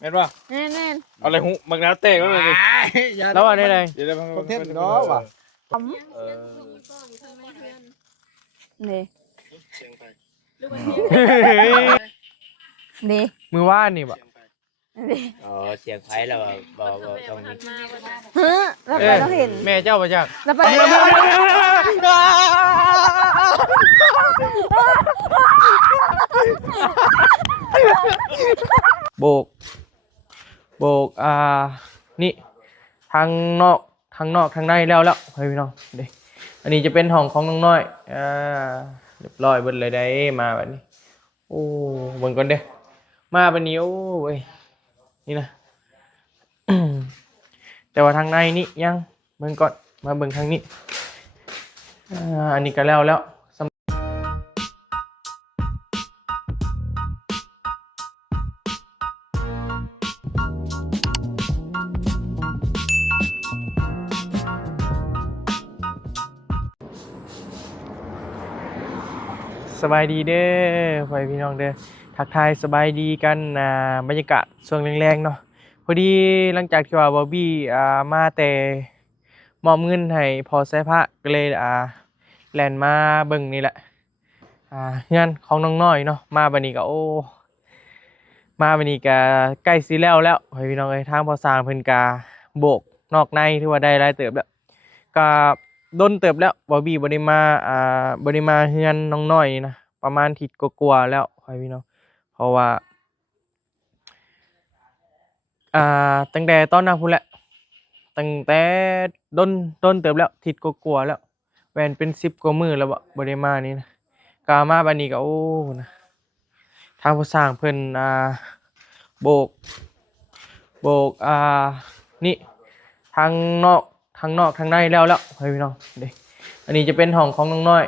แม่นป่ะ แน่นเอาอะไรหูมักน้ำแตกแล้วเลย แล้วว่าได้เลย เดี๋ยวได้ คอนเทนต์เนาะว่ะ นี่ เชียงไป นี่ มือว่านนี่บ่ นี่ อ๋อเสียงไผ่แล้วบ่ตรงนี้ เฮ้ยแล้วไปต้องเห็น แม่เจ้าประจักษ์ แล้วไปโบกนี่ทางนอกทางในแล้วเฮ้ยพี่น้องเด้อันนี้จะเป็นห้องของน้องน้อยเรียบร้อยเบิดเลยได้มาแบบนี้โอ้เบิ่งก่อนเด้มาบัดนี้โอ้เว้ยนี่นะ แต่ว่าทางในนี่ยังเบิ่งก่อนมาเบิ่งทางนี้อันนี้ก็แล้วสบายดีเด้อพ่อพี่น้องเด้อทักทายสบายดีกันบรรยากาศช่วงแรงๆเนาะพอดีหลังจากที่ว่าบอบบี้มาแต่มอบเงินให้พอใช้พระก็เลยแล่นมาเบิ่งนี่แหละงานของน้องน้อยเนาะมาบัดนี้ก็โอ้มาบัดนี้ก็ใกล้สิแล้วพ่อพี่น้องเอ้ยทางพอสร้างเพิ่นก็โบกนอกในที่ว่าได้หลายเติบแล้วก็ดนเติบแล้วบอบบี้บ่ได้มาบ่ได้มาเฮือนน้องน้อยนะประมาณอาทิตย์กว่าๆแล้วพ่อพี่น้องเพราะว่าตั้งแต่ตอนนั้นพุ่นแหละตั้งแต่ดนเติบแล้วอาทิตย์กว่าๆแล้วแม่นเป็น10กว่ามื้อแล้วบ่ได้มานี่นะก็มาบัดนี้ก็โอ้นะทางผู้สร้างเพิ่นโบกนี่ทางนอกทางในแล้วเฮ้ยพี่น้องเด้อันนี้จะเป็นห้องของน้องน้อย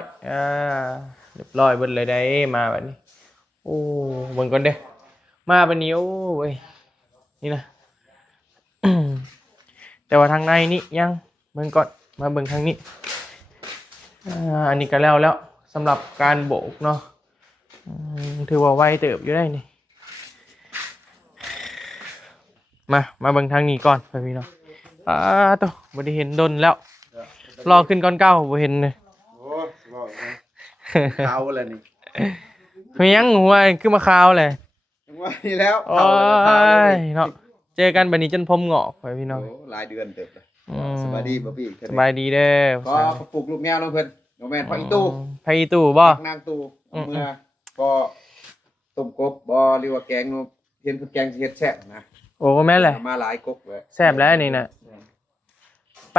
เรียบร้อยเบิดเลยได้มาบัดนี้โอ้เบิ่งก่อนเด้มาบัดนี้โอ้เว้ยนี่นะ แต่ว่าทางในนี่ยังเบิ่งก่อนมาเบิ่งทางนี้อันนี้ก็แล้วสำหรับการโบกเนาะถือว่าไวเติบอยู่ได้นี่มาเบิ่งทางนี้ก่อนไปพี่เนาะตัวบ่ได้เห็นดนแล้วรอขึ้นก่อนเก้าบ่เห็นเลย โอ้บอกนะเขาอะไรนี่ มียังหัวขึ้นมาคาวเลย ยังว่านี่แล้ว โอ้ เขาเลย ยเนาะเจอกันบัดนี้จนผมงอกไปพี่น้อง โอ้หลายเดือนเติบเลย ส สบายดีบ่พี่ สบายดีเด้อ ก็เขาปลูกลูกแมวน้องเพิ่นน้องแม่นพักอีตู้ ไผอีตู้บ่ นางตู้เมื่อก็ต้มกบบ่หรือว่าแกงเนาะเห็นเพิ่นแกงสิเฮ็ดแซ่บนะ โอ้แม่นแหละ มาหลายกบเลย แซ่บแล้วอันนี้น่ะไป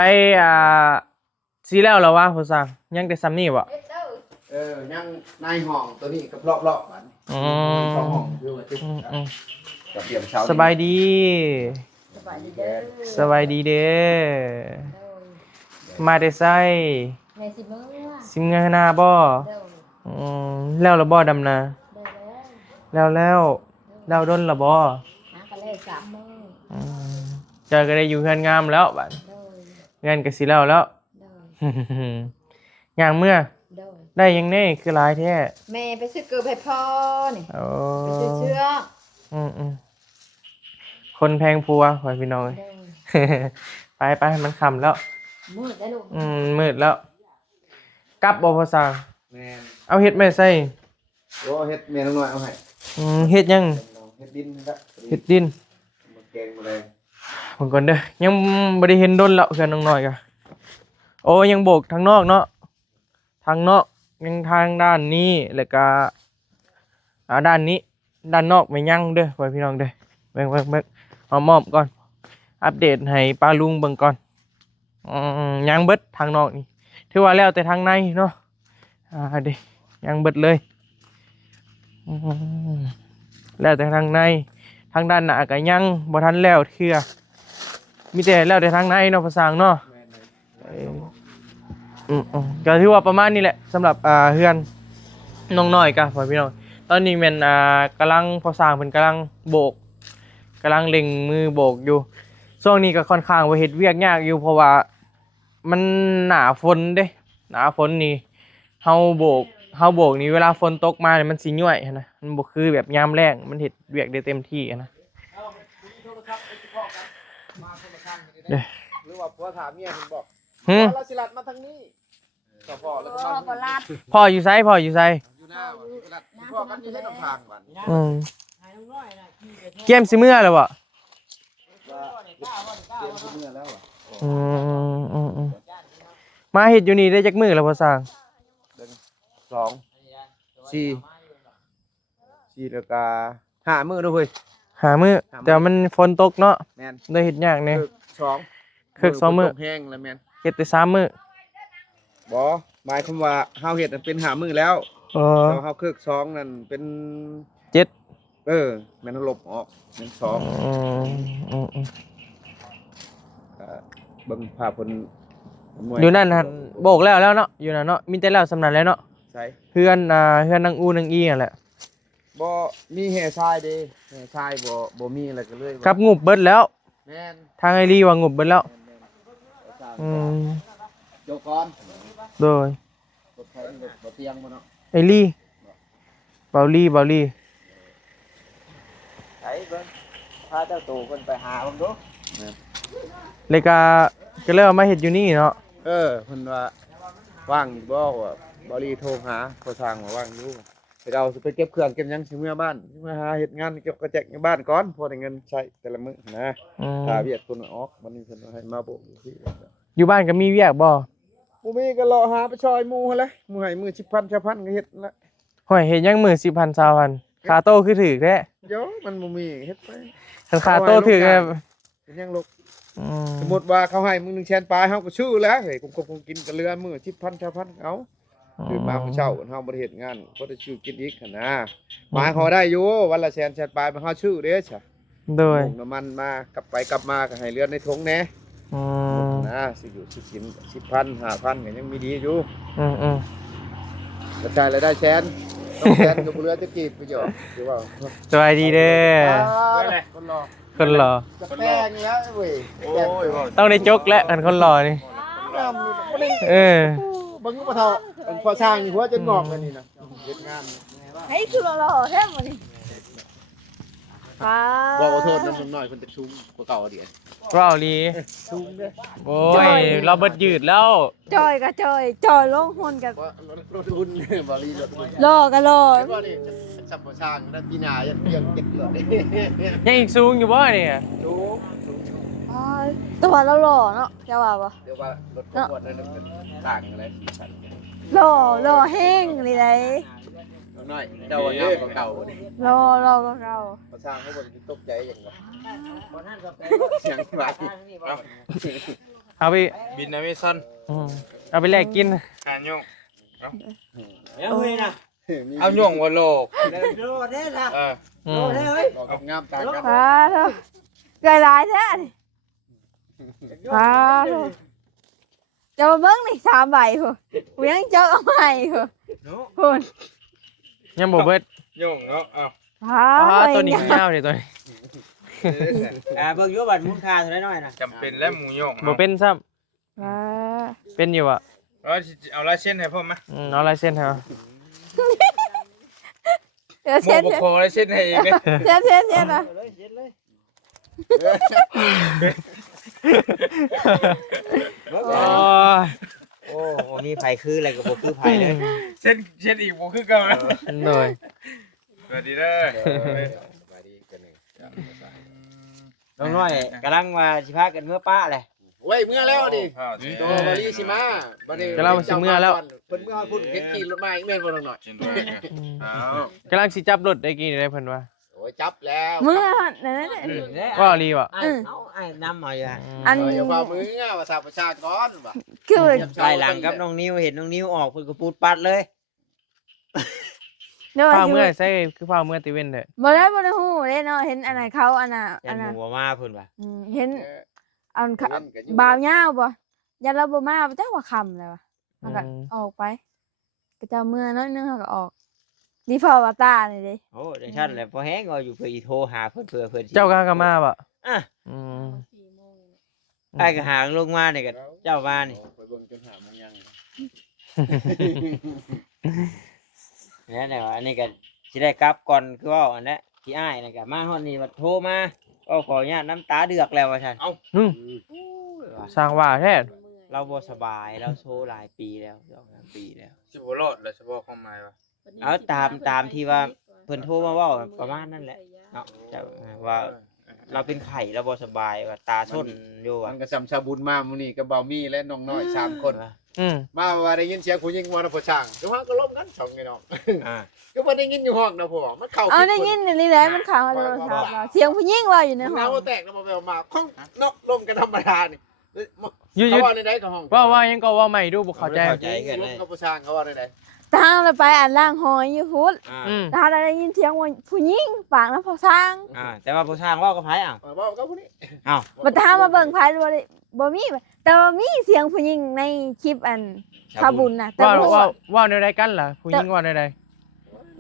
ซีแล้วเหรอวะผู้สั่งยังแต่ซ้ำนี่บ่ ยังนายห้องตัวนี้กับรอบๆบัดนี้ อื สอง ม ห้องคือว่าจุ๊บ อืม กับเตรียมเช้า สบายดี สบายดีเด้อ สบายดีเด้อมาแต่ไส แม่สิเมื่อ สิมงานาบ่ เด้อ อืมแล้วละบ่ดำนา เด้อแล้ว แล้วดนละบ่ หากันเลย3 มื้อ อืมเจอก็ได้อยู่เฮือนงามแล้วบัด เด้อ เงินก็สิแล้วแล้ว เด้อ อย่างเมื่อ เด้อ ได้ยังแน่คือหลายแท้ แม่ไปซื้อเกลือให้พ่อนี่ โอ้ ไปซื้อเชือก อืมคนแพงพัวไว้พี่น้องเอ้ย เด้อ ไปมันค่ำแล้ว มืดแล้วลูก มืดแล้วกลับบ่ภาษา แม่น เอาเฮ็ดไม่ใส่ โอ้เฮ็ดแม่น้องน้อยเอาให้ เฮ็ดยัง เฮ็ดดินนะ เฮ็ดดิน มาแกงมาเลย ผมก่อนเด้อยังบ่ได้เห็นดนแล้วเพื่อนน้องน้อยกะโอ้ยังโบกทางนอกเนาะทางนอกยังทางด้านนี้แล้วก็ด้านนี้ด้านนอกไม่ยังเด้อไว้พี่น้องเด้อเบิ่งมามอบก่อนอัปเดตให้ป้าลุงเบิ่งก่อนยังเบิดทางนอกนี่ถือว่าแล้วแต่ทางในเนาะเด้ยังเบิดเลยแล้วแต่ทางในทางด้านหน้าก็ยังบ่ทันแล้วเทื่อมีแต่แล้วแต่ทางในเนาะภาษาเนาะก็ถือว่าประมาณนี้แหละสำหรับเฮือนน้องน้อยกะพ่อพี่น้องตอนนี้แม่นกำลังพอสร้างเพิ่นกำลังโบกกำลังเล็งมือโบกอยู่ช่วงนี้ก็ค่อนข้างว่าเฮ็ดเวียกยากอยู่เพราะว่ามันหนาฝนเด้หนาฝนนี่เฮาโบกนี่เวลาฝนตกมาเนี่ยมันสิย่วยนะมันบ่คือแบบยามแล้งมันเฮ็ดเวียกได้เต็มที่นะ หรือว่าผัวถามเมียเพิ่นบอก หึ เราสิลัดมาทางนี้ก็พอแล้วก็มา บ่ลาด พ่ออยู่ไสพ่ออยู่ไส อยู่หน้าว่าสิลัดพ่อกันอยู่ในลำทางบัด อืมเกี่ยมสิเมื่อแล้วบ่ ว่าเตรียมสิเมื่อแล้วอะ อืมมาเฮ็ดอยู่นี่ได้จักมื้อแล้วพ่อสร้าง 2 4แล้วก็5มื้อด้วยเว้ย หามื้อแต่ว่ามันฝนตกเนาะ แม่น ได้เฮ็ดยากแน่ คึก2 คึก2มื้อ แห้งแล้วแม่น เฮ็ดแต่3มื้อ บ่หมายความว่าเฮาเฮ็ดนั่นเป็น5มื้อแล้ว เออ แต่ว่าเฮาคึก2นั่นเป็น 7 แม่นลบออกเป็น2 เบิ่งภาพเพิ่นหว อยู่นั่นหั่นโบกแล้วเนาะอยู่นั่นเนาะมีแต่แล้วสำนั้นแล้วเนาะ ใช่ เฮือนเฮือนนางอูนางอีนั่นแหละ บ่มีแห่ทรายเด้แห่ทรายบ่มีอะไรก็เลยว่า ครับงบเบิดแล้ว แม่น ทางไอรีว่างบเบิดแล้ว อืม โยกก่อน โดย บ่ใครบ่เตียงบ่เนาะ ไอรีเบาลี่ ไผเบิ่งพาเจ้าตู่เพิ่นไปหาเบิ่งดู เลยก็เลยเอามาเฮ็ดอยู่นี่เนาะ เพิ่นว่าว่างอยู่บ่ว่าบ่รีโทรหาพอสร้างว่าว่างอยู่ไปเอาสิไปเก็บเครื่องเก็บหยังสิเมื่อบ้านสิมาหาเฮ็ดงานเก็บกระแจกในบ้านก่อนพอได้เงินใช้แต่ละมื้อนะ อืม ถ้าเวียดเพิ่นออกวันนี้เพิ่นว่าให้มาโบกอยู่ที่ อยู่บ้านก็มีเวียกบ่ บ่มีก็รอหาไปช่อยหมู่หั่นแหละหมู่ให้มื้อ10,000 20,000ก็เฮ็ดนั่นแหละ ห้อยเฮ็ดยังมื้อ10,000 20,000ค่าโตคือถูกแท้ เดี๋ยวมันบ่มีเฮ็ดไป คันค่าโตถูกแท้ เป็นยังลูก อืม สมมุติว่าเขาให้มึง1แสนปลายเฮาก็ชื่อแล้วเฮ้ยคงกินก็เหลือมื้อ10,000 20,000เอาตื่นมามื้อเช้าเฮาบ่ได้เฮ็ดงานก็ได้ชื่อกินอีกหั่นนะหมายเขาได้อยู่วันละแสนปลายมันเฮาชื่อเด้ซะ โดย น้ำมันมากลับไปกลับมาก็ให้เลือในถุงแหน่ อืม นะสิอยู่สิกิน10,000 5,000ก็ยังมีดีอยู่ อืม กระจายรายได้แสนต้องแสนก็บ่เหลือจะกีบไปจ่อสิว่า สวัสดีเด้อ คนรอ คนหล่อ จะแป้งเงี้ยเว้ย โอ้ยว่า ต้องได้จกแล้วอันคนหล่อนี่ น้ำนี่บ่ได้ เออ เบิ่งบ่เท่าอันพอสร้างนี่หัวจนงอกเลยนี่นะเฮ็ดงาน เฮ้ยคือเราแท้หมดนี่บอกขอโทษน้ำน้อยเพิ่นจะชุ่มกว่าเก่าเดียว ว้าวลี ชุ่มเด้อ โอ้ยเราเบิดยืดแล้ว จอยกับจอยลงหุ่นกับ ว่ารถทุนบ่รีรถทุน รอกันรอ เห็นบ่นี่สัมปทานนั่นปีหน้ายังเพียงเก็บเหลือได้ ยังอีกสูงอยู่บ่เนี่ย ชุ่ม ตัวเราหล่อเนาะจะว่าปะ เดี๋ยวว่ารถขบวนนั่นเป็นต่างอะไรสีสัน หล่อแห้งเลยได น้อยเดาว่าเยอะกว่าเก่านี่ รอก็เก่า พอสร้างเขาบ่ได้ตกใจอย่างเงี้ยเสียงว่า เอาไป บินอเมซอน เอาไปแลกกิน หาโยง เอาเฮ้ยนะ เอาโยงว่าโลก โลดได้ละ อืม บอกกับงามตากัน เถอะเกยลายแท้นี่เถอะจะมาเบิ้งนี่3 ใบพุ่นกูยังเจาะเอาใหม่พุ่น ยังบ่เบิด โยงเนาะเอา ตัวนี้ยาวเลยตัวนี้ เบิ่งอยู่บัดมุนค่าเท่าน้อยนะ จำเป็นและหมูโยง บ่เป็นซ้ อ่า ำเป็นอยู่อ่ะ เราเอาลายเส้นให้พ่อมั้ย เอาลายเส้นเหรอ เดี๋ยว หมู เช็ด บกคงลายเส้นให้เองเนี่ย เช็ดนะ โอ้ย โอ้มีไผคืออะไรก็บ่คือไผเลย เส้นอีกบ่คือเก่าแล้ว โดย สวัสดีเด้อ น้องน้อยกำลังว่าสิพากันเมื่อป้าแหละ เว้ยเมื่อแล้วดิ ตั ตัวบารีสิมาบัดนี้เพิ่นเมื่อพุ่นเฮ็ดขี่รถมาอีกแม่นบ่หน่อย กินด้วยเอา กำลังสิจับรถได้กี่ได้เพิ่นว่า โอ้ยจับแล้ว เมื่อนั่น ว่าลีว่ะ เอาไอ้นำเอาอยู่ฮะ อัน อย่าพามือว่าสาประชากรว่ะ คือ ไล่หลังกับน้องนิ้วเห็นน้องนิ้วออกเพิ่นก็พูดปัดเลย เดี๋ยว พาเมื่อใส่คือพาเมื่อติเว้นเด้อ บ่ได้ฮู้เด้เนาะเห็นอันไหนเขาอันน่ะ ยันหมู่มาเพิ่นว่า เห็นอันบ่าวยาวบ่ยันเราบ่มาจักว่าค่ำแล้วว่ะมันก็ออกไปก็จะเมื่อน้อยนึงเขาก็ออกนี่พอว่าตานี่เด้ โอ้จังซั่นแหละพอแฮงก็อยู่เพื่ออีโทรหาเพิ่นเพื่อเพิ่นสิ เจ้ากางก็มาบ่ อ่ะ อืม ไอ้ก็หางลงมานี่ก็เจ้ามานี่ ไปเบิ่งจนหามันยัง นั่นแหละว่าอันนี้ก็สิได้กลับก่อนคือว่าอันนั้นที่อ้ายนี่ก็มาฮอดนี่ว่าโทรมา ก็ขออนุญาตน้ำตาเดือกแล้วว่าซั่น อืมสร้างว่าแท้ เราบ่สบายเราโซหลายปีแล้ว2-3ปีแล้ว สิบ่รอดแล้วเฉพาะความหมายว่า เอาตามที่ว่าเพิ่นโทรมาเว้าประมาณนั้นแหละเนาะแต่ว่าเราเป็นไข้เราบ่สบายว่าตาส้นอยู่ มั อ่ะ นก็สำชาบุญมามื้อนี้กับเบามี่และน้องน้อย3คน อืม มาว่าได้ยินเสียงผู้หญิงว่าพอช่างก็ว่าก็ล้มกัน2ไงน้อง อ่า ก็บ่ได้ยินอยู่ห้องนะพ่อมันเข้า เอาได้ยินนี่แหละมันข่าวโทรศัพท์เราเสียงผู้หญิงว่าอยู่ในห้ น้า อง บ่แตกแล้วบ่ไปเอามาของเนาะล้มกันธรรมดานี่ อยู่ เขาว่าในใดก็ห้อง ว่ายังก็ว่าใหม่ดูบ่เข้าใจ ล้มกับผู้ช่างเขาว่าในใด ทางเราไปอ่านล่างหอยอยู่พุทธ อ่า อืม ถ้าเราได้ยินเสียงว่าผู้หญิงปากแล้วพอสร้าง แต่ว่าผู้สร้างเว้ากับไผอ่ะ ว่ากับผู้นี้ อ้าว บัดถ้ามาเบิ่งไผบ่มีแต่ว่ามีเสียงผู้หญิงในคลิปอันชาบุญน่ะแต่ ว่า บ่ ว่าว่าในใดกันล่ะผู้หญิงว่าในใด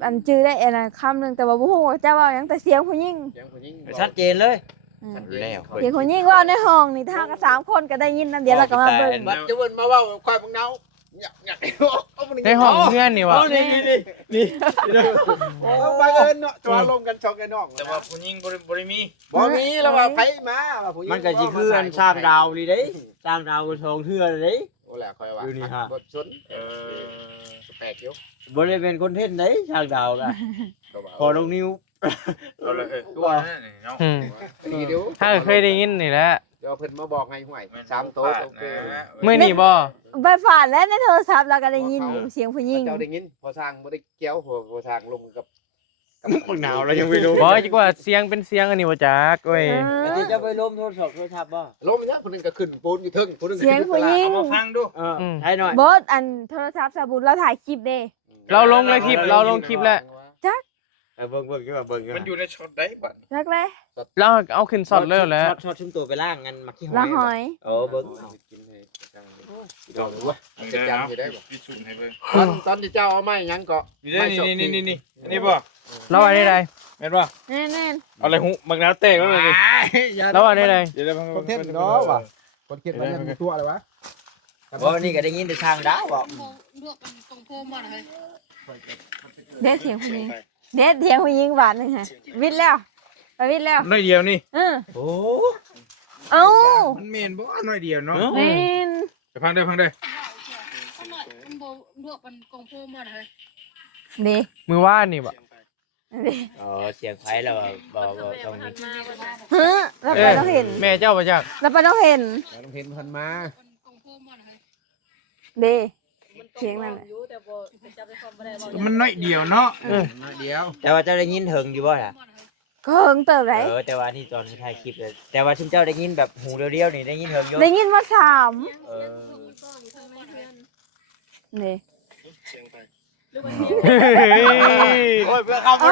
อันชื่อได้อันนั้นคำหนึงแต่ว่าบ่ฮู้ว่าจะว่าหยังแต่เสียงผู้หญิง เสียงผู้หญิง ชัดเจนเลย อืม แล้ว เสียงผู้หญิงว่าในห้องนี่ถ้าก็3คนก็ได้ยินนั่นเดี๋ยวเราก็มาเบิ่ง บัดจะเวิ้นมาเว้าควายพวกเนาอยากเอาบ่ได้ ในห้องเพื่อนนี่วะ นี่ เอาไปเอิ้นเนาะจอลมกันชอกกันน้อง แต่ว่าผู้หญิงบ่ได้มี บ่มีแล้วว่าไผมาว่าผู้หญิง มันก็สิคืออันสร้างดาวนี่เด้สร้างดาวก็ทองเทื่อเลยเด้ โอ้แหละคอยว่า อยู่นี่ฮะ กดชน เออ แปลกอยู่ บ่ได้เป็นคอนเทนต์เด้สร้างดาวก็ ก็ว่า พอลงนิ้ว เอาเลยคือว่านั่นนี่เนาะ อืม ดีเดี๋ยว ถ้าเคยได้ยินนี่แหละ เดี๋ยวเพิ่นมาบอกให้ห่วย3โต๊ะโอเค มื้อนี้บ่ ไปฝาดแล้วในโทรศัพท์เราก็ได้ยินเสียงผู้หญิง เจ้าได้ยินพอสร้างบ่ได้เกี่ยวพอสร้างลงกับ มึงหนาวแล้วยังไม่รู้ บ่จักว่าเสียงเป็นเสียงอันนี้บ่จักเว้ย แต่ที่จะไปล้มโทรศัพท์บ่ ลมเนี่ยคนนึงก็ขึ้นปูนอยู่ทึ่งคนนึงก็ เสียงผู้หญิง เอามาฟังดู ให้หน่อย บดอันโทรศัพท์ชาบุญเราถ่ายคลิปเด้ เราลงแล้วคลิปเราลงคลิปแล้ว เบิ่งคือว่าเบิ่ง มันอยู่ในช็อตได้บัด รักเลย เราเอาขึ้นสดเลยแหล้ว ช็อตชุมตัวไปล่างกันมักขี้หอย ละหอย เบิ่ง กินให้เจ้ารู้ว่าจะจำอยู่ได้บ่ พิสูจน์ให้เบิ่ง ตอนที่เจ้าเอาไม้หยังก็ นี่นี่อันนี้บ่ เราว่าได้ใด แม่นบ่ แน่น เอาอะไรหูบักน้ำแตกแล้วเลยดิ เราว่าได้ใด เดี๋ยวพัง คนเทศเนาะว่ะคนเทศมันยังตัวอะไรวะ บ่นี่ก็ได้ยินแต่ทางดาวบอก ลวกเป็นตรงโพมันเลย ๆเด็ดเสียงผู้หญิงเด็ดเสียงผู้หญิงบาทหนึงค่ะวิทย์แล้วไปวิทย์แล้ว น้อยเดียวนี่ เออ โอ้ เอ้า มันเมนบ่น้อยเดียวเนาะ แม่น ไปพังเด้อ ข้างหน่อยมันโบลวกเป็นตรงโพมันเลย เด้ มือว่านนี่บ่ เด้ เสียงไฟแล้วบ่ต้องมี เฮ้อเราไปต้องเห็น แม่เจ้าบ่จัก เราไปต้องเห็น ต้องเห็นพันมา เป็นตรงโพมันเลย เด้เสียงนั่นแหละ มันน้อยเดียวเนาะ เดียว แต่ว่าเจ้าได้ยินเถิงอยู่บ่ล่ะ ก็เฮิงเติบไหน แต่ว่านี่ตอนถ่ายคลิปเลยแต่ว่าชุมเจ้าได้ยินแบบหูเรียวๆนี่ได้ยินเถิงอยู่ ได้ยินว่าสาม เออ เด้ โอ้ยเพื่อเข้ามา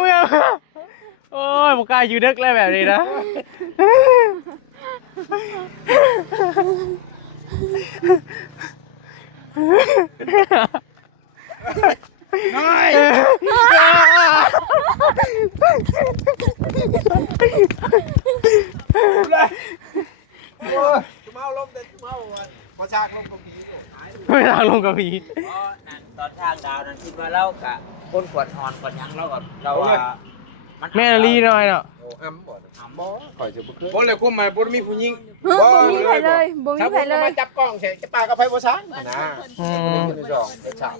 เมื่อโอ้ยบ่กล้าอยู่ดึกเลยแบบนี้นะ น้อย เมาลมแต่เมาพอชากลมก็มี เวลาลงกับผี ตอนทางดาวนั้นคิดว่าเรากะก้นขวดหอนขวดยังเราก็เราว่า แม่นาลีหน่อยเนาะ โอ้อ้ำบ่บ่ข่อยจะบ่คือ บ่เลยคุมมาบ่มีผู้หญิง เฮ้อบ่มีใครเลยบ่มี ถ้า ใคร ผม เลย มาจับกล้องใช่จะปากับไผบ่ช้างนะ อืม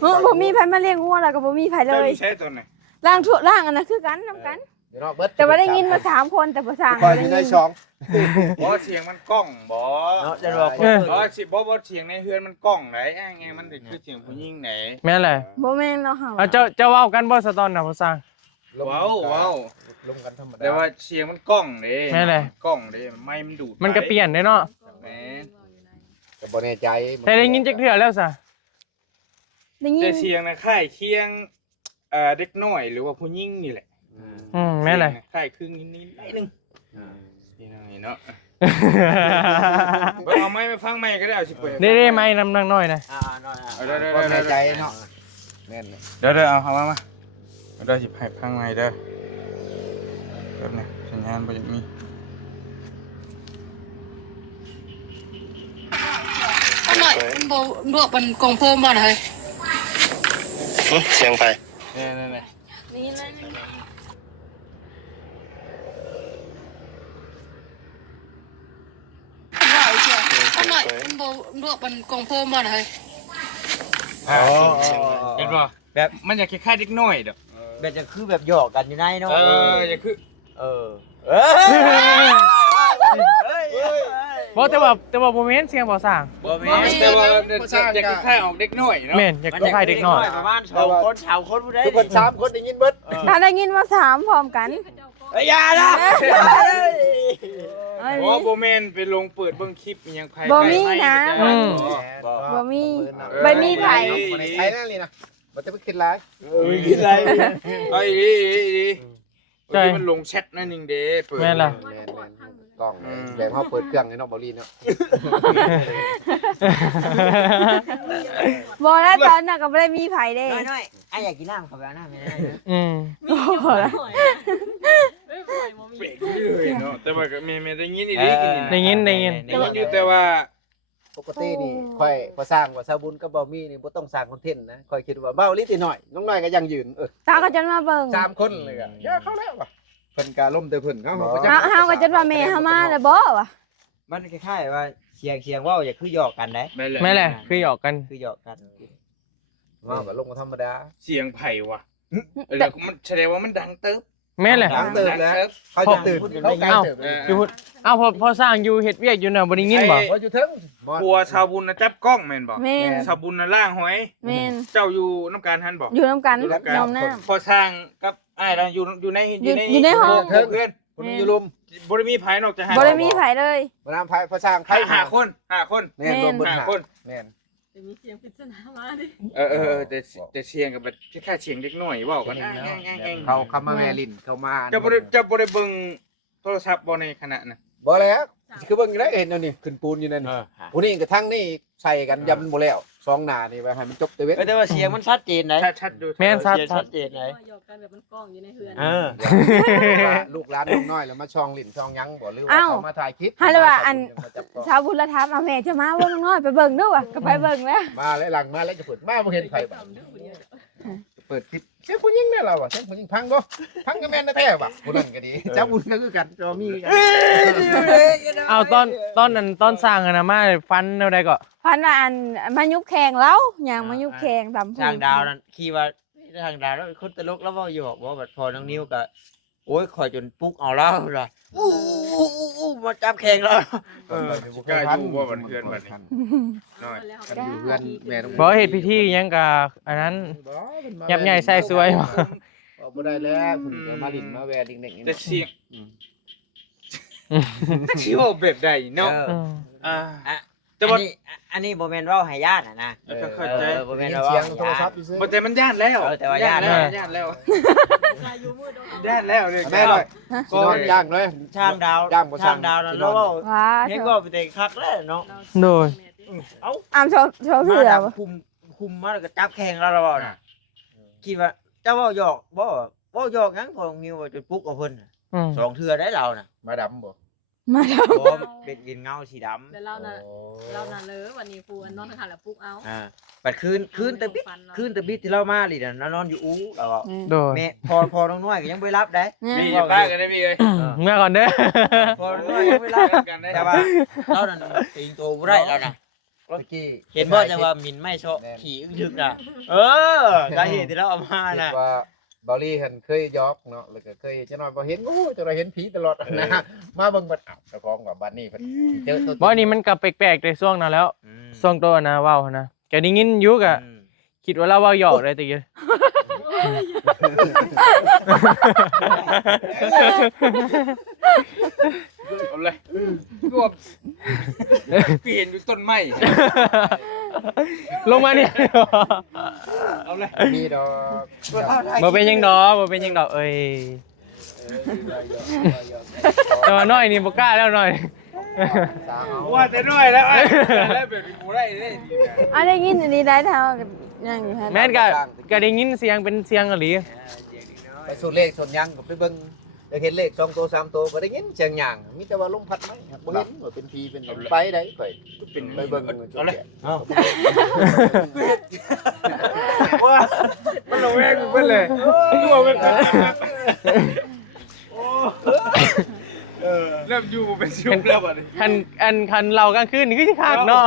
เฮ้อบ่มีใครมาเลี้ยงวัวแล้วก็บ่มีใครเล เจ้าย ใช้ตัวไหน ร่างทั่วร่างอันนั้นคือกันนำกัน เดี๋ยวเนาะเบิด แต่ว่าได้ยินมา3คนแต่บ่สร้าง ข่อยอยู่ในช่อง บ่เสียงมันกล้องบ่ เนาะจะบอกคน อ๋อสิบ่เสียงในเฮือนมันกล้องไหนไงมันคือเสียงผู้หญิงไหน แม่นแหละ บ่แม่นเนาะเฮา เอาเจ้าเว้ากันบ่สะตอนน่ะพ่อสร้าง ว้าว ลงกันธรรมดา แต่ว่าเสียงมันกล้องเด้ แม่นเลย กล้องเด้ไม้มันดูด มันก็เปลี่ยนได้เนาะ แม่ ก็บ่แน่ใจ แต่ได้ยินจักเทื่อแล้วซะ ได้ยิ แต่ น เสียงนะค่ายเคียงเด็กน้อยหรือว่าผู้หญิงนี่แหละ แม่นเลย ค่ายครึ่งนิดๆหน่อยนึงนี่เนาะบ่เอาไม้มาฟังไม้ก็ได้เอาสิเปิด ได้ไม้นำนางน้อยนะ น้อย เอาได้ ก็แน่ใจเนาะแม่น เดี๋ยวเอามาเอาได้สิให้ฟังไม้เด้อแบบนี้สัญญาณบ่จะมี น่อยมันบ่ลวกมันกองโพมบ่น่ะเฮ้ย เสียงไป เนี่ย นี่นะ ว่าอีกเสียอันหน่อยมันบ่ลวกมันกองโพมบ่น่ะเฮ้ย อ๋อเห็นป่ะ แบบ มันอยากคล้ายๆเด็กน้อยดอก แบบจะคือแบบหยอกกันอยู่ในเนาะ อยากคือ เออ บ่แต่ว่าบ่แม่นเสียงบ่สร้าง บ่แม่นแต่ว่าอยากคล้ายๆออกเด็กน้อยเนาะ แม่นอยากคล้ายเด็กน้อย ประมาณ2คน3คนผู้ใด ทุกคน3คนได้ยินเบิด ถ้าได้ยินว่า3พร้อมกัน เอ้ยอย่านะ เอ้ย อ๋อบ่แม่นไปลงเปิดเบิ่งคลิปอิหยังไผ บ่มีนะ บ่มีบ่มีไผ บ่ได้ใช้นั่นเลยนะบ่จะไปคิดหลาย กินอะไร เอาอีดีบางทีมันลงแชทนั่นนึงเด้เปิด แม่นล่ะ กล้องแบบเฮาเปิดเครื่องให้น้องบอลลีเนาะ บ่แล้วตอนน่ะก็บ่ได้มีไผเด้ น้อยๆไอ้อยากกินน้ำขอไปเอาน้ำไม่ได้ อืม บ่แล้ว เบรกเลยเนาะแต่ว่าก็แม่ได้ยินอีหลีกินนี่นะ ได้ยิน ได้ยินอยู่แต่ว่า ปกตินี่ค่อยพอสร้างว่าซาบุญกับบ่มีนี่บ่ต้องสร้างคอนเทนต์นะค่อยคิดว่าเบ้าลิติหน่อยน้องน้อยก็ยังยืนตาก็จนมาเบิ่ง 3คนเลยอ่ะอย่าเข้าแล้วว่ะเพิ่นก็ล้มแต่เพิ่นเฮาก็จะ เฮาก็จนว่าแม่เฮามาแล้วบ่วะ มันคล้ายๆว่าเสียงว่าอย่าคือหยอกกันได้ แม่น แม่นแหละคือหยอกกัน คือหยอกกัน ว่าก็ลงมาธรรมดา เสียงไผ่ว่ะแล้วมันแสดงว่ามันดังเติบ แม่นแหละ หลังเติบแล้วเขาจะตื่นเขาไกลเติบ อยู่พุ่นเอ้าพอสร้างอยู่เฮ็ดเวียกอยู่น่ะบ่ได้ยินบ่ ว่าอยู่เทิง ครัวชาวบุญนะจับกล้องแม่นบ่ แม่น ชาวบุญนะล่างหอย แม่น เจ้าอยู่น้ำการหันบ่ อยู่นำกันยอมน้ำ พอสร้างกับอ้ายเราอยู่ใน อยู่ในห้อง เพื่อน คนอยู่ลุม บ่ได้มีไผนอกจาก บ่ได้มีไผเลย บ่นำไผพอสร้างไผ ห้าคน แม่นรวมเบิด ห้า 5 คน แม่น จะมีเสียงปริศนามาดิ แต่เสียงกับแบบคล้ายๆเสียงเด็กน้อยเว้ากัน เขาคำมาแม่ลินเขามา เจ้าบ่ได้เบิ่งโทรศัพท์บ่ในขณะน่ะ บ่แล้วคือเบิ่งอยู่ได้เห็นเอานี่ขึ้นปูนอยู่นั่นผู้นี้กับทั้งนี่ใส่กันยำบ่แล้ว2หน้านี่ไว้ให้มันจบตะเวท แต่ว่าเสียงมันชัดเจนนะ ชัดดู แม่นชัด ชัดเจนเลย หยอกกันแบบมันกล้องอยู่ในเฮือน ว่าลูกหลานน้องน้อยแล้วมาช่องลิ้นช่องหยังบ่หรือว่าเขามาถ่ายคลิป ฮัลโหลว่าอัน มาจับกล้อง ชาวบุญละถามเอาแม่จะมาบ่น้อยไปเบิ่งดูว่ะก็ไปเบิ่งแล้ว มาแล้วหลังมาแล้วจะเปิดมาบ่เห็นไผบ่เปิดคลิปเสียงผู้หญิงแน่เราอ่ะเสียงผู้หญิงพังบ่พังก็แม่นแท้ๆว่ะผู้นั้นก็ดีเจ้าบุญก็คือกันจอมีกัน เอาตอนนั้นตอนสร้างอะนะมาฟันแนวใดก็ พันว่าอันมายุบแข่งแล้วอย่างมายุบแข่งตำ ทางดาวนั้นคิดว่าทางดาวแล้วคนตลกแล้วว่าหยอกว่าแบบพอน้องนิ้วก็โอ้ยคอยจนปุ๊กเอาแล้วล่ะอู้มาจับแข่งแล้ว กล้าอยู่บ่บัดเพื่อนบัดนี้น้อย กันอยู่เพื่อนแม่ต้อง บ่เฮ็ดพิธีหยังก็อันนั้น ยับใหญ่ใส่สวยบ่ บ่ได้แล้วเพิ่นก็มาลิ้นมาแวลิงเด็กนี่ แต่เสียงที่ว่าแบบใดเนาะ อืม แต่ว่า อันนี้โมเมนต์ว่าให้ญาตินะ เข้าใจ โมเมนต์ เสีย ว่าง โทรศัพท์อยู่ซื่อ บ่แต่มันย่านแล้ว แต่ว่าญาติ ย่านแล้วย่านแล้วเนี่ย แม่เลยสินอนย่างเลย ช่างดาว ย่างบ่ช่าง ดาวนั่นแล้วว่า ว้า เห็นก็ไปเตะคักแล้วเนาะ โดย อามโชว์เสือบ่ คุมมาแล้วก็จับแข่งแล้วเราบอกนะคิดว่าเจ้าว่าหยอกบ่หยอกงั้นพอนิ้วว่าจะปุ๊กเอาเพิ่น อืม สองเทื่อได้เราน่ะ มาดำบ่ มาแล้ว บ่เป็นยินเงาสีดำ แล้วเราน่ะเลยวันนี้ครูอันนอนทางหันแล้วปุ๊กเอา ปัดคืนแต่บิดที่เรามาลิน่ะนอนอยู่อู้เราบอก โดย แม่พอน้องน้อยก็ยังบ่รับได้ มีอย่าป้ากันได้มีเลย เมื่อก่อนเด้อ พอน้องน้อยยังบ่รับ กันได้ แต่ว่าเรานั่นติงตัวบ่ได้แล้วนะ เมื่อกี้ เห็นบ่จะว่ามินไม่ชอบขี่อึ้งทึกน่ะสาเหตุที่เราเอามา คิด น่ะ ว่าบอลลี่เห็นเคยยอกเนาะแล้วก็เคยจะนอนบ่เห็นโอ้จะเราเห็นผีตลอดนะมาเบิ่งบัดอ้าวเจ้าของว่าบัดนี้เพิ่นเจอตัว บ่อันนี้มันก็แปลกๆในช่วงนั้นแล้วช่วงตัวนะเว้านะก็ได้ยินอยู่ก็คิดว่าเราเว้าหยอกเลยตะกี้ เอาเลยรวบเปลี่ยนอยู่ต้นไม้ ลงมานี่ เอาเลย มีดอก บ่เป็นหยังดอกบ่เป็นหยังดอกเอ้ยแต่ว่าน้อยนี่บ่กล้าแล้วน้อย สาว ว่าแต่น้อยแล้วไอ้แล้วแบบนี้บ่ได้เลย อันได้ยินอันนี้ได้เท่ายังอยู่ฮะ แม่นก็ได้ยินเสียงเป็นเสียงอีหลี ไปสูตรเลขส่วนยังก็ไปเบิ่ง ได้เห็นเลข2ตัว3ตัวบ่ได้ยินเสียงหยังมีแต่ว่าลมพัดไหมบ่เห็นว่าเป็นผีเป็นไปได้ข่อย เป็น ไปเบิ่ง เอาเลย เอา ว่ามันระแวงเพิ่นเลยตัวเป็นเริ่มอยู่เป็นชิวแล้วบัดนี้ คันเรากลางคืนนี่คือสิคักเนาะ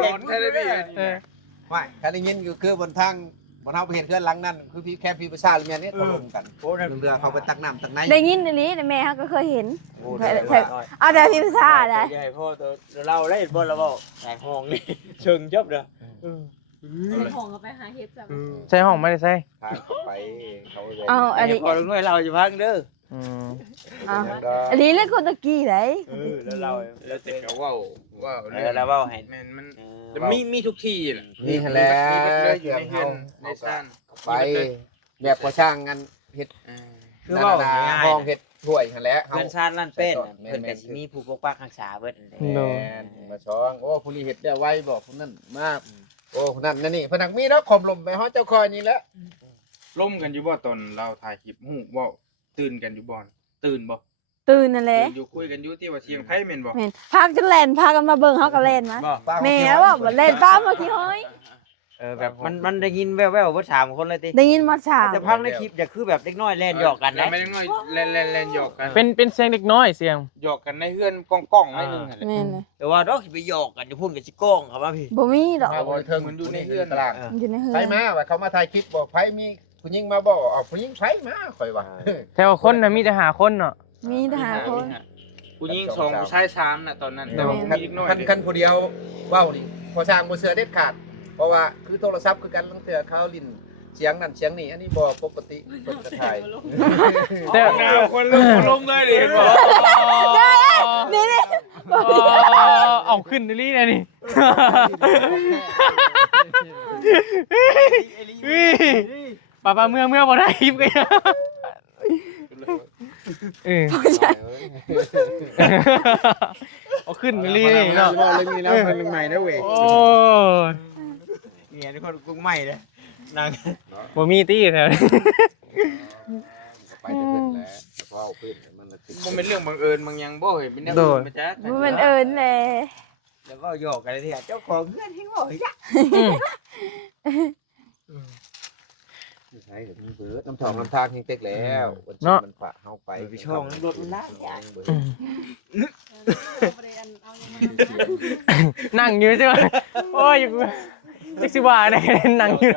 หลอนแท้เลยพี่ ไม่ถ้าได้ยินอยู่คือบนทางบนเฮาไปเห็นเพื่อนหลังนั้นคือพี่แค่พี่ประชาหรือแม่นี่ตกลงกันเรือเขาไปตักน้ำตักใน ได้ยินอีหลีแต่แม่เขาก็เคยเห็น โอ้ เอาแต่พิมพ์ซ่าได้ อย่าให้พ่อตัวเราได้บ่แล้วบ่แต่ห้องนี่เชิงจบเด้อ ไปห้องก็ไปหาเฮ็ดจ้ะ ใช่ห้องไม่ได้ใช่ ทางเข้าไปเขาเลย เอาอันนี้ พอลุงน้อยเราจะพังเด้อ เอาอันนี้เล่นคนตะกี้ไหน แล้วเรา แล้วแต่ก็ว้าว แล้วเว้าให้ แม่นมันมีทุกที่แหละ นี่แหละ มีเบิดเลยอยู่ใน เฮื เฮื อ อน นในซ่าน ไปแบบพอช่างงานเฮ็ด คือเว้าง่าย ห้องเฮ็ดถ้วยหั่นแหละ เพื่อนชาติลั่นเป็นเพิ่นก็สิมีผู้ปกปักรักษาเบิดนั่นแหละ แม่นมาช้องโอ้ผู้นี้เฮ็ดได้ไวบอกผู้นั้นมากโอ้ผู้นั้นนั่นนี่พนักมีแล้วขอมลมไปฮอดเจ้าคอยนี่แหละ ล่มกันอยู่บ่ตอนเราถ่ายคลิปฮู้บ่ตื่นกันอยู่บ่ตื่นบ่ ตื่นนั่นแหละ อยู่คุยกันอยู่ที่ว่าเชียงไผแม่นบ่ แม่นพากันเล่นพากันมาเบิ่งเฮาก็เล่นมา บ่ แม่ว่าบ่เล่นป้าเมื่อกี้เฮ้ย แบบมันได้ยินแว่วๆเบิด3คนเลยติ ได้ยินมาฉาก แต่พังในคลิปจะคือแบบเด็กน้อยเล่นหยอกกัน แล้ว นะ ไม่ได้น้อยเล่นหยอกกัน เป็นเสียงเล็กน้อยเสียง หยอกกันในเฮือนกล้องๆหน่อยนึงนั่นแหละ แม่นเลย แต่ว่าดอกสิไปหยอกกันจะพูดกับสิโก้งครับว่าพี่ บ่มีดอก มาบ่เทิง มันอยู่ในเฮือน ตาราง อยู่ในเฮือ ไผ น มาว่าเขามาถ่ายคลิปบอกไผมีผู้หญิงมาบอกเอาผู้หญิงไผมาข่อยว่า แต่ว่าคนน่ะมีแต่หาคนเนาะ มีทหารคน ผู้หญิง2ผู้ชาย3น่ะตอนนั้นแต่ว่ามีอีกน้อย คันผู้เดียวเว้านี่พอสร้างบ่เสือเด็ดขาดเพราะว่าคือโทรศัพท์คือกันลังเทื่อเขาลิ้นเสียงนั่นเสียงนี่อันนี้บ่ปกติเพิ่นก็ถ่าย แต่ หน้าคนลงเลยดิบ่ นี่ เอาขึ้นนี่นะนี่ป้าเมื่อบ่ได้คลิปกันเอาขึ้นนี่เนาะ เรื่องนี้แล้วเพิ่นใหม่นะเว้ย โอ้ เนี่ยทุกคนกุ้งใหม่เลยนาง บ่มีตี้แถวนี้ ไปแต่เพิ่นแหละเว้าเพิ่นมันละติด บ่เป็นเรื่องบังเอิญบางอย่างบ่เห็นเป็นแนวมาจ้ะ บ่แม่นเอิ้นแหละ แล้วก็หยอกกันเลยทีเจ้าของเพื่อนที่บอกยะ ใช่เดี๋ยวมีเบิดน้ำทองน้ำทางเฮงเต็กแล้ววันนี้มันฝากเฮาไป ไปช่องรถมันละยะ บ่ได้เอายังมา นั่งอยู่ใช่ไหมโอ้ยจักสิว่าได้นั่งอยู่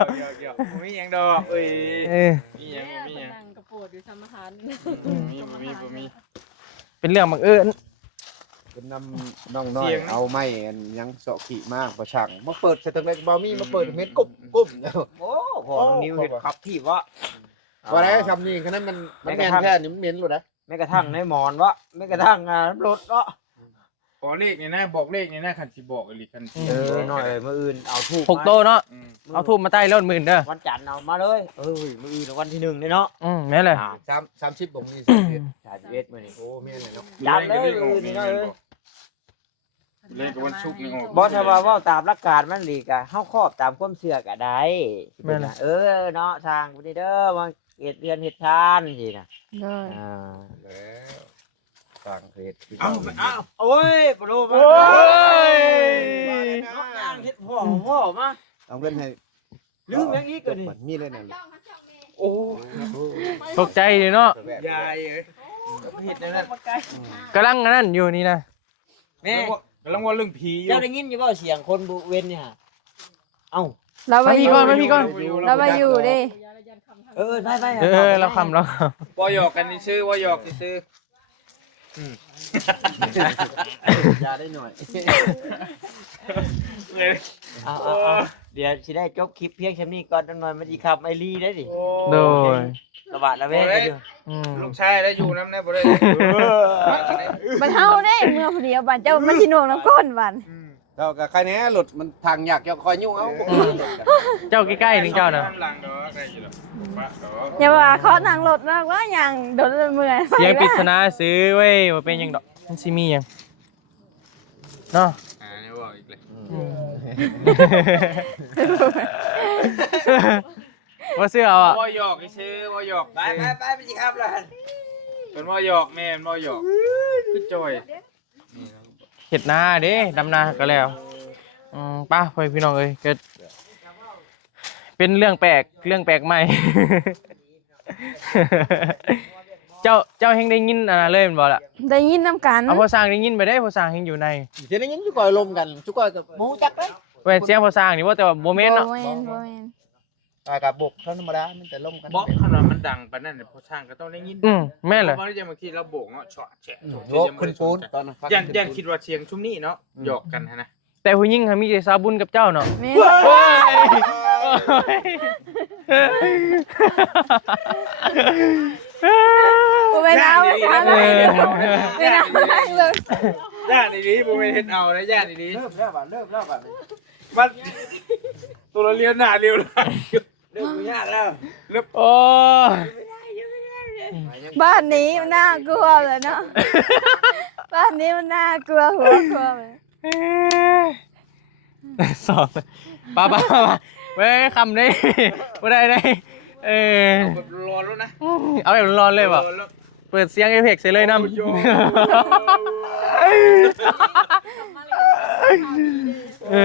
มีหยังดอกเอ้ย เออ มีหยังมีหยัง นั่งกระโปดอยู่ทำอาหาร มี เป็นเรื่องบังเอิญ เป็นน้ำน้องน้อยเอาไม้อันยังเสาะขี่มากประชังมาเปิดใส่ตรงไหนบ่มีมาเปิดเม็ดกุ๊บแล้ว โอ้พอนิ้วเห็ดครับที่วะ ว่าได้คำนี้ขนาดมันแม่นแท้นี่มันเหม็นหลุดนะ แม้กระทั่งในหมอนวะแม้กระทั่งรถวะ ขอเลขนี่นะบอกเลขนี่นะคันสิบอกอีหลีคันสิ น้อยมื้ออื่นเอาทูบ 6 โตเนาะเอาทูบมาใต้รถมื่นเด้อ วันจันทร์เอามาเลยมื้ออื่นวันที่1เลยเนาะ แม่นเลย 30บ่มี31มื้อนี้ โอ้แม่นเลยเนาะ จันเลยมื้ออื่นนี่เนาะ เลขวันศุกร์นี่ออก บ่ถ้าว่าเว้าตามหลักการมันดีกะเฮาครอบตามความเชื่อก็ได้เนาะทางพุ่นนี่เด้อมาเฮ็ดเรือนเฮ็ดทานสิน่ะ เลย แล้วต่างเพศ เอาโอ้ยบ่รู้มา โอ้ย น้องนางเฮ็ดพ่อมา เอาเงินให้ ลืมอย่างนี้ก็นี่ มีเลยนั่น โอ้ ตกใจเลยเนาะ ยายเอ้ยเฮ็ดแนวนั้น กำลังนั่นอยู่นี่นะ แม่ กำลังว่าเรื่องผีอยู่ เจ้าได้ยินอยู่บ่เสียงคนบุเว้นเนี่ยเอ้า เราไปอยู่ มาพี่ก่อน เราไปอยู่ดิ ไป เราคำแล้ว บ่หยอกกันซื่อว่าหยอกซื่อ ยาได้หน่อย เลย เดี๋ยวสิได้จบคลิปเพียงแค่นี้ก่อนหน่อยมันสิขับไอรีได้ดิ โดย ระบาดระเวงกันอยู่ ลูกชายได้อยู่นำได้บ่ได้ มันเฮาได้เมื่อผู้เดียวบัดเจ้ามันสิหน่วงน้ำก้นบัด เราก็ใครแน่หลุดมันทางยากจะคอยยุ่งเอา เจ้าใกล้ๆนึงเจ้าน่ะ หลังดอกได้อยู่ดอกปะดอก อย่าว่าเขานั่งรถมากว่าอย่างโดนเมื่อย เสียงปริศนาซื้อเว้ยว่าเป็นหยังดอกมันสิมีหยังเนาะ นี่บอกอีกเลย ว่าเสื้อเอาอ่ะ ว่าหยอกซื่อว่าหยอก ไปสิครับล่ะ เป็นบ่หยอกแม่เป็นบ่หยอกคือจอยนี่นะ เฮ็ดนาเด้ดำนาก็แล้วป้าพ่อพี่น้องเอ้ยก็เป็นเรื่องแปลกใหม่ เจ้าเฮงได้ยินเลยแม่นบ่ล่ะ ได้ยินนํกัน เอาพอสร้างได้ยินไปได้พอสร้างเฮงอยู่ใน เดี๋ยวนี้จุกอยลมกันจุกอยกับหมูจักได้ เว้นเสียงพอสร้างนี่ว่าแต่ว่าบ่แม่นเนาะ บ่แม่นบ่แม่น กับบกธรรมดามันแต่ลมกัน บอกขนาดมันดังปานนั้นเนี่ยพอช่างก็ต้องได้ยิน แม่นเลย เพราะว่าจะบางทีเราโบกเนาะฉอดแฉะ โยกคุณปูนตอนนั้น ยันคิดว่าเสียงชุ่มนี่เนาะหยอกกันนะ แต่ผู้หญิงมีแต่สาวบุญกับเจ้าเนาะ แม่น โอ้ย บ่แม่นเอา ย่าน เอา ดี เลย ๆ ไม่ได้เลย ย่านดีๆบ่ไปเฮ็ดเอานะย่านดี เริ่มแล้วบ้านเริ่มแล้วบ้าน ๆมันตัวเราเลี้ยวหน้าเลี้ยวหลัง เริ่มยากแล้ว โอ้ย บ้านนี้มันน่ากลัวเลยเนาะบ้านนี้มันน่ากลัวหัวกลัวเลย สอบป้าเว้ยคำได้บ่ได้เออ แบบร้อนแล้วนะ เอาแบบร้อนเลยบ่เปิดเสียงเอฟเฟกต์ใส่เลยนำ เอ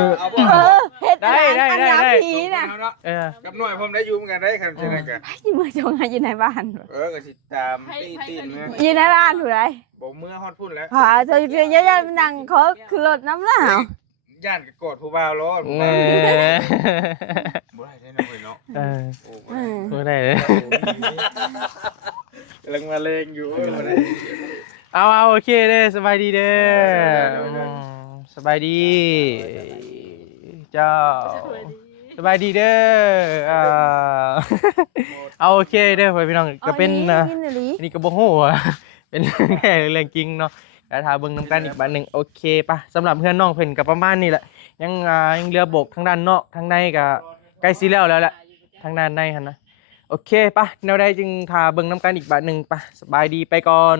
อ เอาบ่ เฮ็ด ได้ อันน้ำผีน่ะ เออ กับหน่อยผมได้อยู่เหมือนกันได้ครับใช่ไหมกัน อยู่เมืองจงหาอยู่ในบ้าน ก็สิตามตีนเมื่อ อยู่ในบ้านผู้ใด บอกเมื่อฮอดพุ่นแล้ว หาเธอเยอะๆมันนั่งเขาคือรถน้ำหนาว ย่านกับกอดผู้บ่าวรอด เออ บ่ได้เนาะเนาะ เออ โอ้ บ่ได้เลย กำลังมาเลงอยู่บ่ได้ เอาโอเคเด้อสบายดีเด้อสบายดีเจ้าสบายดีเด้อเอาโอเคเด้อพี่น้องก็เป็น กินอีหลี อันนี้ก็บ่ฮู้ว่า เป็นแค่เรื่องจริงเนาะแล้วถ้าเบิ่งนํกันอีกบัดหนึงโอเคป่ะสำหรับเพื่อนน้องเพิ่นก็ประมาณนี้แหละยังยังเหลือโบกทางด้านนอกทางในก็ใกล้สิแล้วแหละทางด้านในหั่นนะโอเคป่ะแนวใดจึงถ้าเบิ่งนํกันอีกบัดหนึงป่ะสบายดีไปก่อน